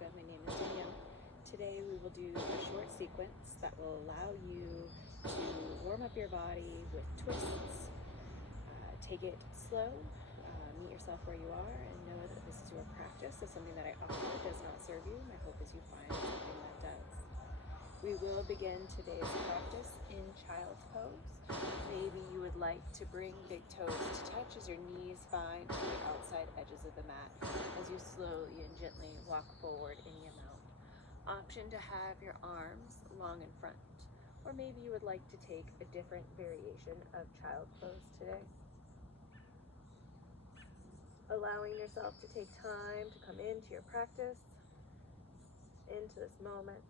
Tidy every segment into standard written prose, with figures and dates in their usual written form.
Yoga. My name is Danielle. Today we will do a short sequence that will allow you to warm up your body with twists. Take it slow, meet yourself where you are, and know that this is your practice. So something that I offer does not serve you. My hope is you find something that does. We will begin today's practice in child's pose. Maybe you would like to bring big toes to touch as your knees find the outside edges of the mat as you slowly and gently walk forward in your mount. Option to have your arms long in front, or maybe you would like to take a different variation of child pose today. Allowing yourself to take time to come into your practice, into this moment.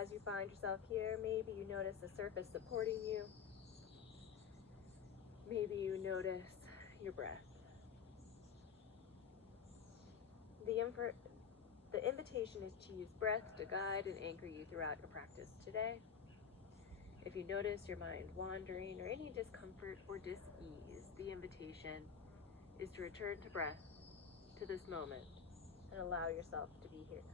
As you find yourself here, maybe you notice the surface supporting you. Maybe you notice your breath. The invitation is to use breath to guide and anchor you throughout your practice today. If you notice your mind wandering or any discomfort or dis-ease, the invitation is to return to breath, to this moment, and allow yourself to be here now.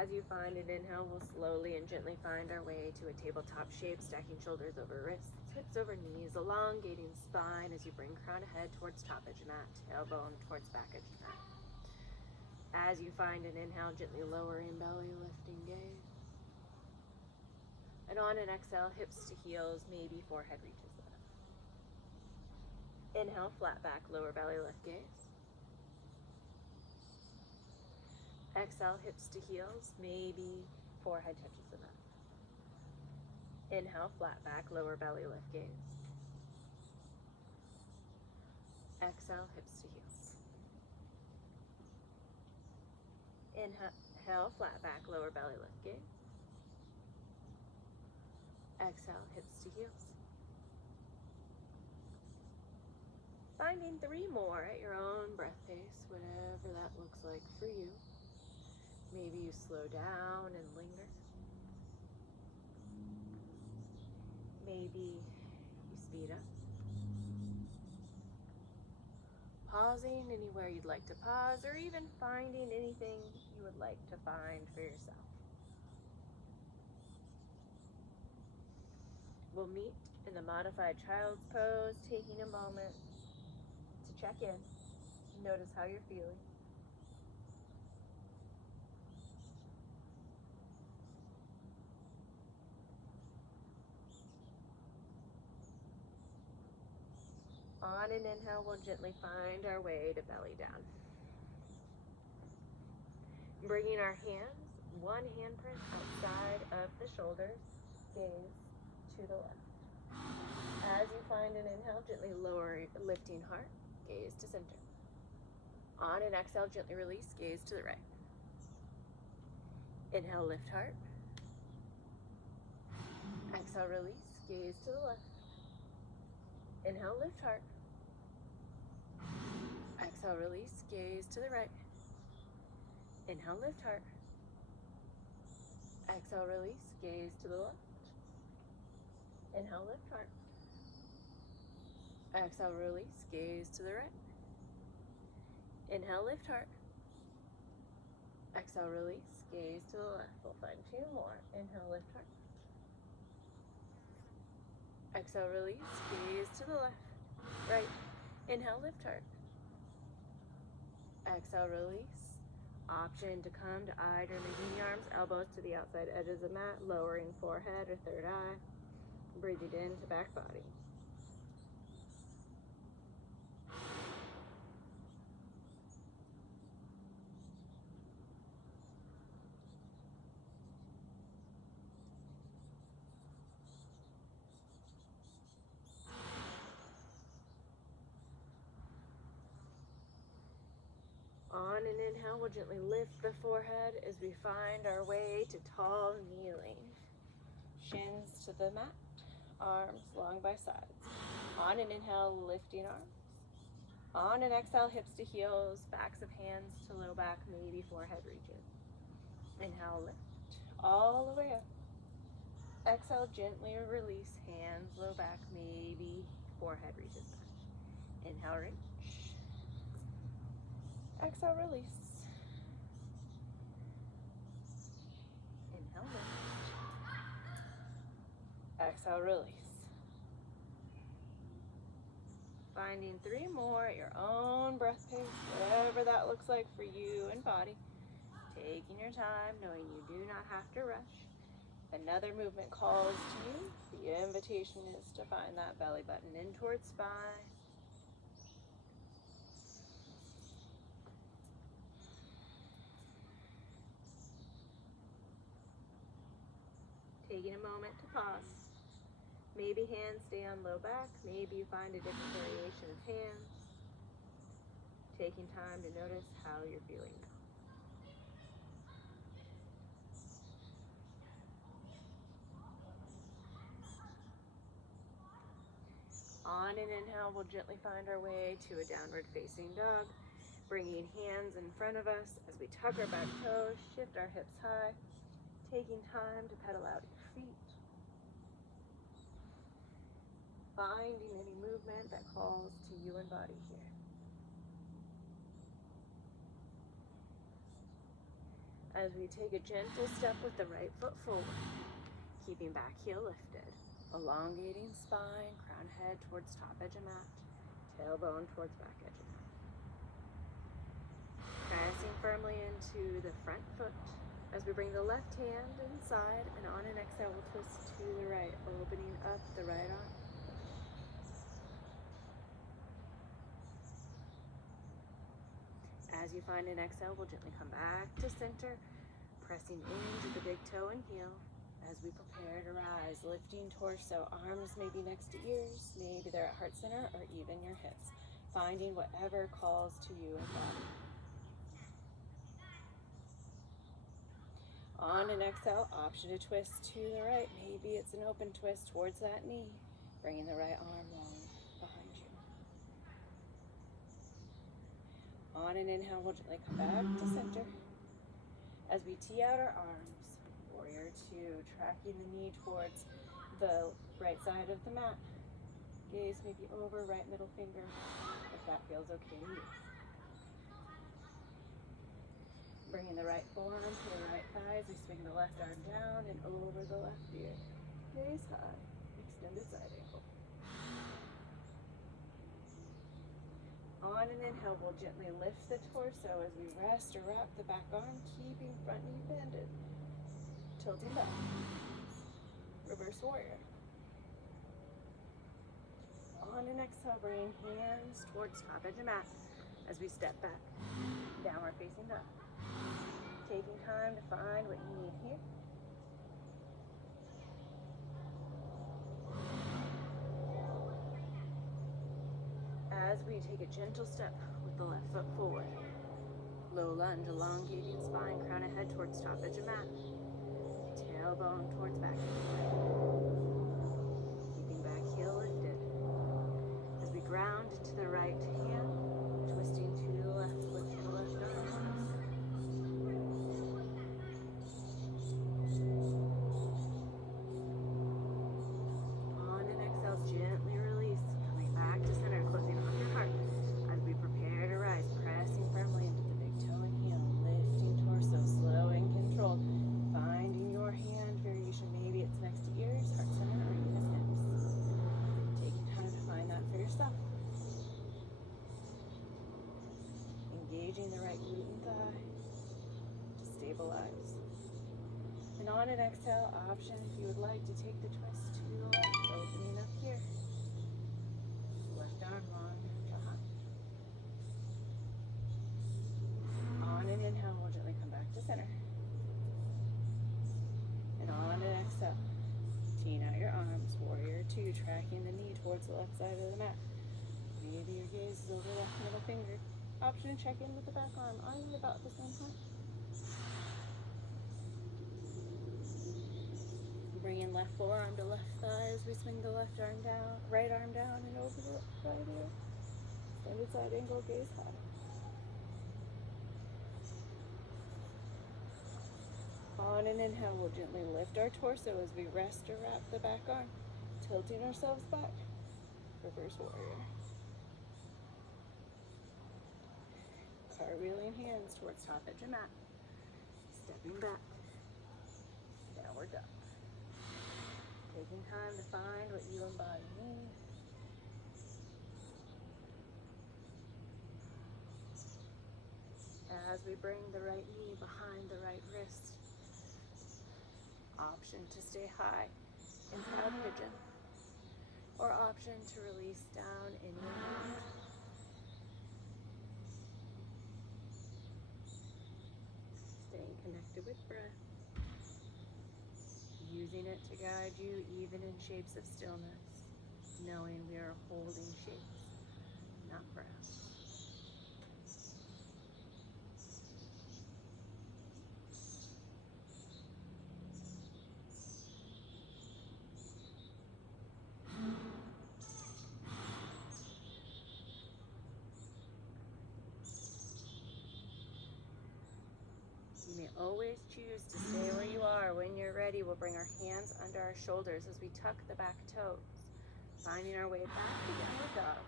As you find an inhale, we'll slowly and gently find our way to a tabletop shape, stacking shoulders over wrists, hips over knees, elongating spine as you bring crown of head towards top edge of mat, tailbone towards back edge of mat. As you find an inhale, gently lowering belly, lifting gaze. And on an exhale, hips to heels, maybe forehead reaches up. Inhale, flat back, lower belly, lift gaze. Exhale, hips to heels, maybe forehead touches the mat. Inhale, flat back, lower belly, lift gaze. Exhale, hips to heels. Inhale, flat back, lower belly, lift gaze. Exhale, hips to heels. Finding 3 more at your own breath pace, whatever that looks like for you. Maybe you slow down and linger. Maybe you speed up. Pausing anywhere you'd like to pause, or even finding anything you would like to find for yourself. We'll meet in the modified child's pose, taking a moment to check in. Notice how you're feeling. On an inhale, we'll gently find our way to belly down. Bringing our hands, one handprint outside of the shoulders, gaze to the left. As you find an inhale, gently lifting heart, gaze to center. On an exhale, gently release, gaze to the right. Inhale, lift heart. Exhale, release, gaze to the left. Inhale, lift heart. Exhale, release, gaze to the right. Inhale, lift heart. Exhale, release, gaze to the left. Inhale, lift heart. Exhale, release, gaze to the right. Inhale, lift heart. Exhale, release, gaze to the left. We'll find 2 more. Inhale, lift heart. Exhale, release, gaze to the left. Right. Inhale, lift heart. Exhale, release. Option to come to either making arms, elbows to the outside edges of mat, lowering forehead or third eye. Breathing into back body. On an inhale, we'll gently lift the forehead as we find our way to tall kneeling. Shins to the mat, arms long by sides. On an inhale, lifting arms. On an exhale, hips to heels, backs of hands to low back, maybe forehead reaches. Inhale, lift all the way up. Exhale, gently release, hands low back, maybe forehead reaches back. Inhale, reach. Exhale, release. Inhale, lift. Exhale, release. Finding 3 more at your own breath pace, whatever that looks like for you and body. Taking your time, knowing you do not have to rush. Another movement calls to you. The invitation is to find that belly button in towards spine. Taking a moment to pause. Maybe hands stay on low back. Maybe you find a different variation of hands. Taking time to notice how you're feeling now. On an inhale, we'll gently find our way to a downward facing dog, bringing hands in front of us as we tuck our back toes, shift our hips high, taking time to pedal out your feet. Finding any movement that calls to you and body here. As we take a gentle step with the right foot forward, keeping back heel lifted, elongating spine, crown head towards top edge of mat, tailbone towards back edge of mat. Pressing firmly into the front foot as we bring the left hand inside, and on an exhale we'll twist to the right, opening up the right arm. As you find an exhale, we'll gently come back to center, pressing into the big toe and heel as we prepare to rise, lifting torso, arms maybe next to ears, maybe they're at heart center or even your hips, finding whatever calls to you and body. On an exhale, option to twist to the right, maybe it's an open twist towards that knee, bringing the right arm long behind you. On an inhale, we'll gently come back to center. As we tee out our arms, warrior 2, tracking the knee towards the right side of the mat. Gaze maybe over right middle finger, if that feels okay to you. Bringing the right forearm to the right thigh as we swing the left arm down and over the left ear. Gaze high, extended side ankle. On an inhale, we'll gently lift the torso as we rest or wrap the back arm, keeping front knee bended. Tilting back. Reverse warrior. On an exhale, bringing hands towards top edge of mat as we step back. Downward facing dog. Taking time to find what you need here. As we take a gentle step with the left foot forward. Low lunge, elongating spine, crown of head towards top edge of mat. Tailbone towards back edge of mat. Keeping back heel lifted. As we ground to the right hand, twisting to the left, lifting the left arm. On an exhale, gently release, coming back to center, closing off your heart as we prepare to rise, pressing firmly into the big toe and heel, lifting torso, slow and controlled, finding your hand variation. Maybe it's next to ears, heart center, or even hips. Taking time to find that for yourself. Engaging the right glute and thigh to stabilize. And on an exhale, option if you would like to take the twist to the left, opening up here. Left arm long behind. On an inhale, we'll gently come back to center. And on an exhale, teeing out your arms, warrior 2, tracking the knee towards the left side of the mat. Maybe your gaze is over left middle finger. Option to check in with the back arm. Are you about the same height? Bring in left forearm to left thigh as we swing the left arm down, right arm down and over the right ear. Extended side angle, gaze high. On an inhale, we'll gently lift our torso as we rest or wrap the back arm, tilting ourselves back. Reverse warrior. Cartwheeling hands towards top edge of mat. Stepping back. Downward dog. Taking time to find what you and body need. As we bring the right knee behind the right wrist. Option to stay high in proud pigeon, or option to release down in your knee. Staying connected with breath, using it to guide you even in shapes of stillness, knowing we are holding shapes, not breath. You may always choose to stay where you are. When you're ready, we'll bring our hands under our shoulders as we tuck the back toes, finding our way back to downward dog,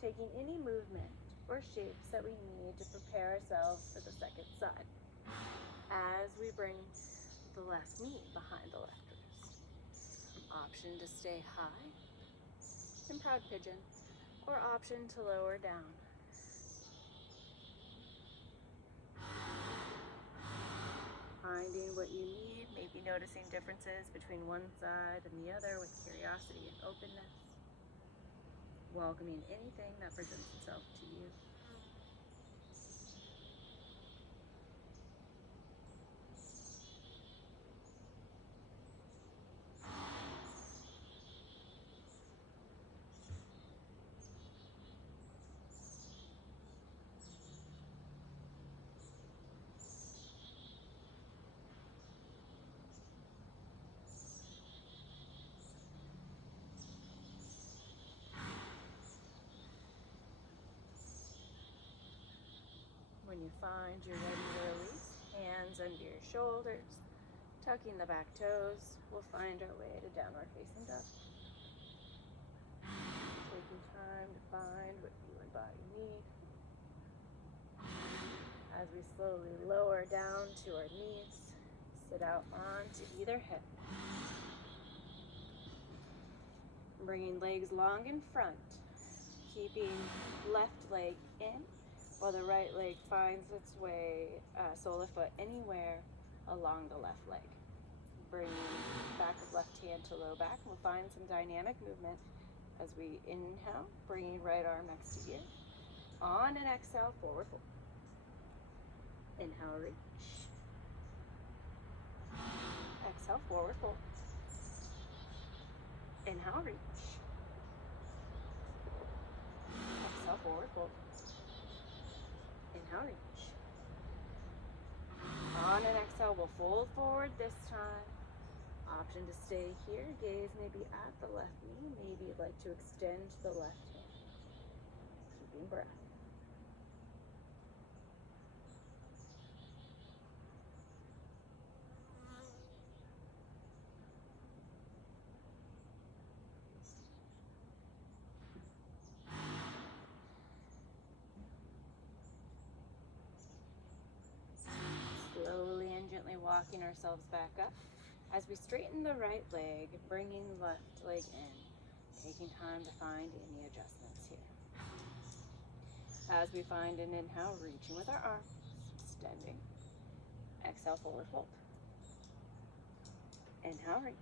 taking any movement or shapes that we need to prepare ourselves for the second side. As we bring the left knee behind the left wrist. Option to stay high in proud pigeon, or option to lower down. Finding what you need, maybe noticing differences between one side and the other with curiosity and openness. Welcoming anything that presents itself to you. When you find you're ready to release, hands under your shoulders, tucking the back toes, we'll find our way to downward facing dog. Taking time to find what you and body need. As we slowly lower down to our knees, sit out onto either hip. Bringing legs long in front, keeping left leg in, while the right leg finds its way, sole of foot, anywhere along the left leg. Bringing back of left hand to low back. We'll find some dynamic movement as we inhale, bringing right arm next to ear. On an exhale, forward fold. Inhale, reach. Exhale, forward fold. Inhale, reach. Exhale, forward fold. Inhale, reach. On an exhale, we'll fold forward this time. Option to stay here. Gaze maybe at the left knee. Maybe you'd like to extend the left hand. Keeping breath. Slowly and gently walking ourselves back up as we straighten the right leg, bringing the left leg in, taking time to find any adjustments here. As we find an inhale, reaching with our arms, extending. Exhale, forward fold. Inhale, reach.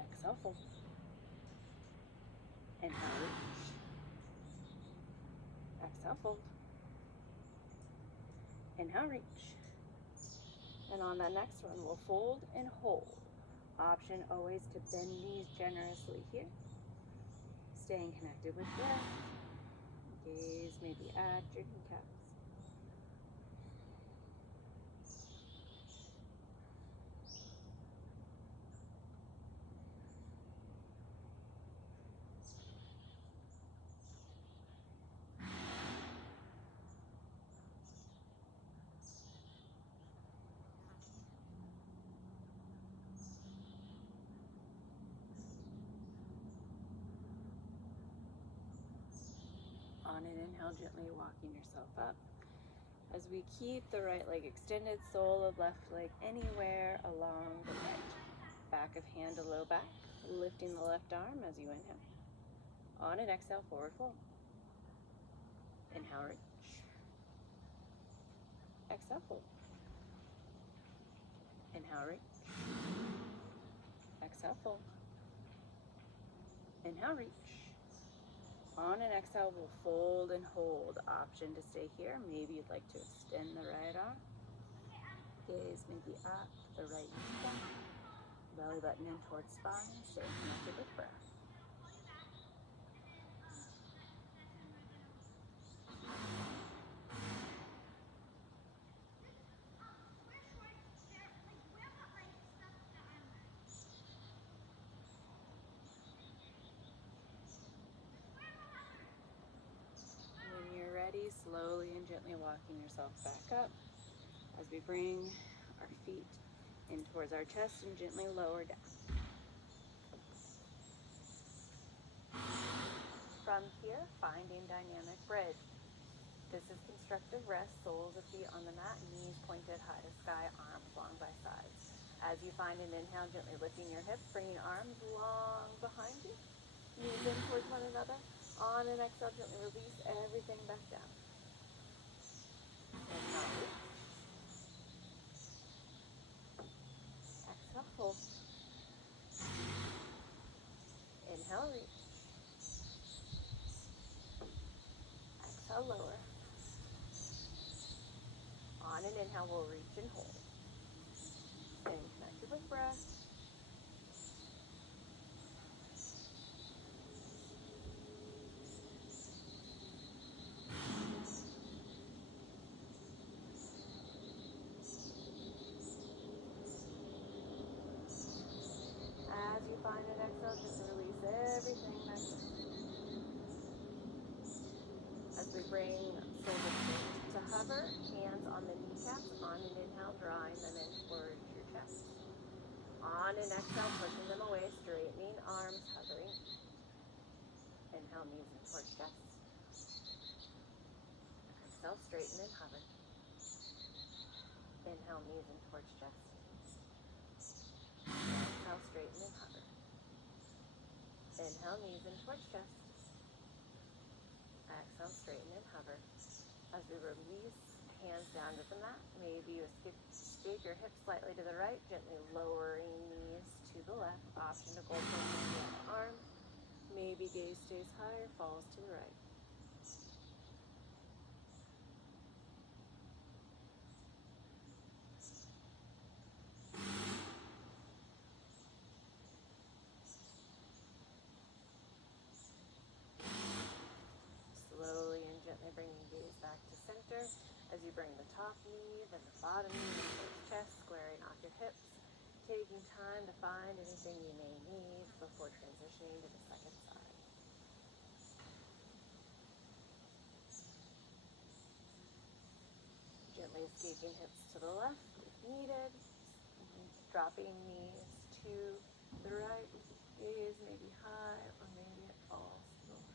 Exhale, fold. Inhale, reach. Exhale, fold. Inhale, reach. And on that next one, we'll fold and hold. Option always to bend knees generously here. Staying connected with breath. Gaze maybe at your kneecaps. On an inhale, gently walking yourself up. As we keep the right leg extended, sole of left leg anywhere along the right. Back of hand to low back, lifting the left arm as you inhale. On an exhale, forward fold. Inhale, reach. Exhale, fold. Inhale, reach. Exhale, fold. Inhale, reach. On an exhale, we'll fold and hold. Option to stay here. Maybe you'd like to extend the right arm. Gaze maybe up the right knee down. Belly button in towards spine. Stay connected with breath. When you're ready, slowly and gently walking yourself back up as we bring our feet in towards our chest and gently lower down. From here, finding dynamic bridge. This is constructive rest, soles of feet on the mat, knees pointed high to sky, arms long by sides. As you find an inhale, gently lifting your hips, bringing arms long behind you, knees in towards one another. On an exhale, gently release everything back down. Inhale, reach. Exhale, fold. Inhale, reach. Exhale, lower. On an inhale, we'll reach and hold. Staying connected with breath. As you find an exhale, just release everything back down. As we bring soles of feet to hover, hands on the kneecaps. On an inhale, drawing them in towards your chest. On an exhale, pushing them away, straightening arms, hovering. Inhale, knees in towards chest. Exhale, straighten and hover. Inhale, knees in towards chest. Exhale, straighten and hover. Inhale, knees in towards chest. Exhale, straighten and hover. As we release, hands down to the mat. Maybe you escape your hips slightly to the right, gently lowering knees to the left. Option to go from the arm. Maybe gaze stays higher, falls to the right. Slowly and gently bringing gaze back to center as you bring the top knee, then the bottom knee towards chest, squaring off your hips, taking time to find anything you may need before transitioning to the second side. Gently escaping hips to the left if needed, dropping knees to the right, gaze maybe high or maybe it falls to the left.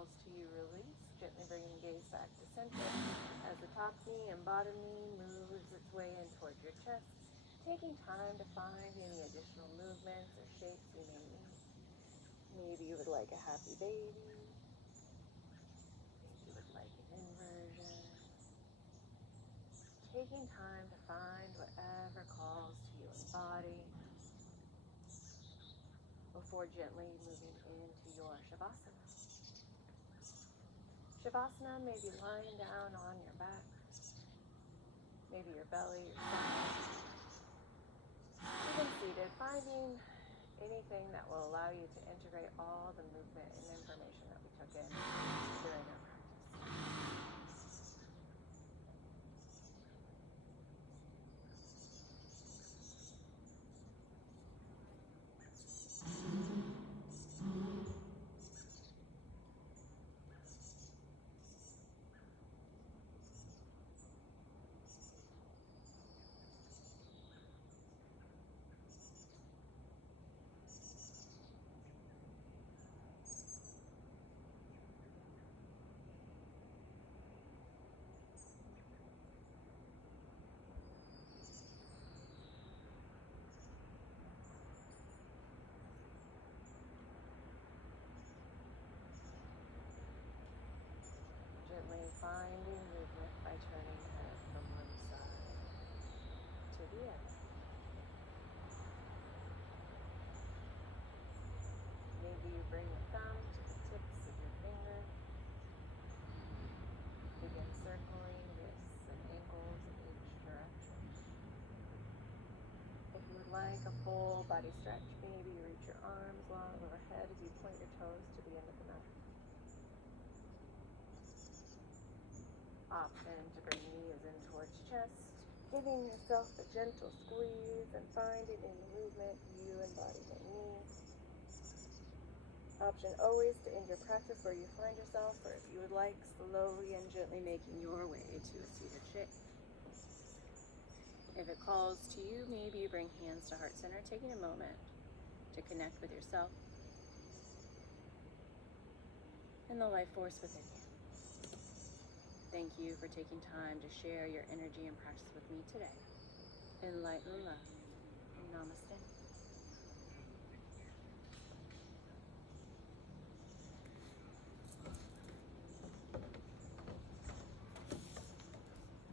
To you, release, gently bringing gaze back to center as the top knee and bottom knee moves its way in towards your chest, taking time to find any additional movements or shapes you may need. Maybe you would like a happy baby, maybe you would like an inversion. Taking time to find whatever calls to you in the body before gently moving into your Shavasana. Shavasana, maybe lying down on your back, maybe your belly, your side, even seated, finding anything that will allow you to integrate all the movement and information that we took in during our practice. Finding movement by turning the head from one side to the other. Maybe you bring the thumb to the tips of your fingers. Begin circling wrists and ankles in each direction. If you would like a full body stretch, maybe you reach your arms long overhead as you point your toes to the end of the mat. Option to bring knees in towards chest, giving yourself a gentle squeeze and finding in the movement you embody what needs. Option always to end your practice where you find yourself, or if you would like, slowly and gently making your way to a seated shape. If it calls to you, maybe you bring hands to heart center, taking a moment to connect with yourself and the life force within you. Thank you for taking time to share your energy and practice with me today. Enlighten love. Namaste.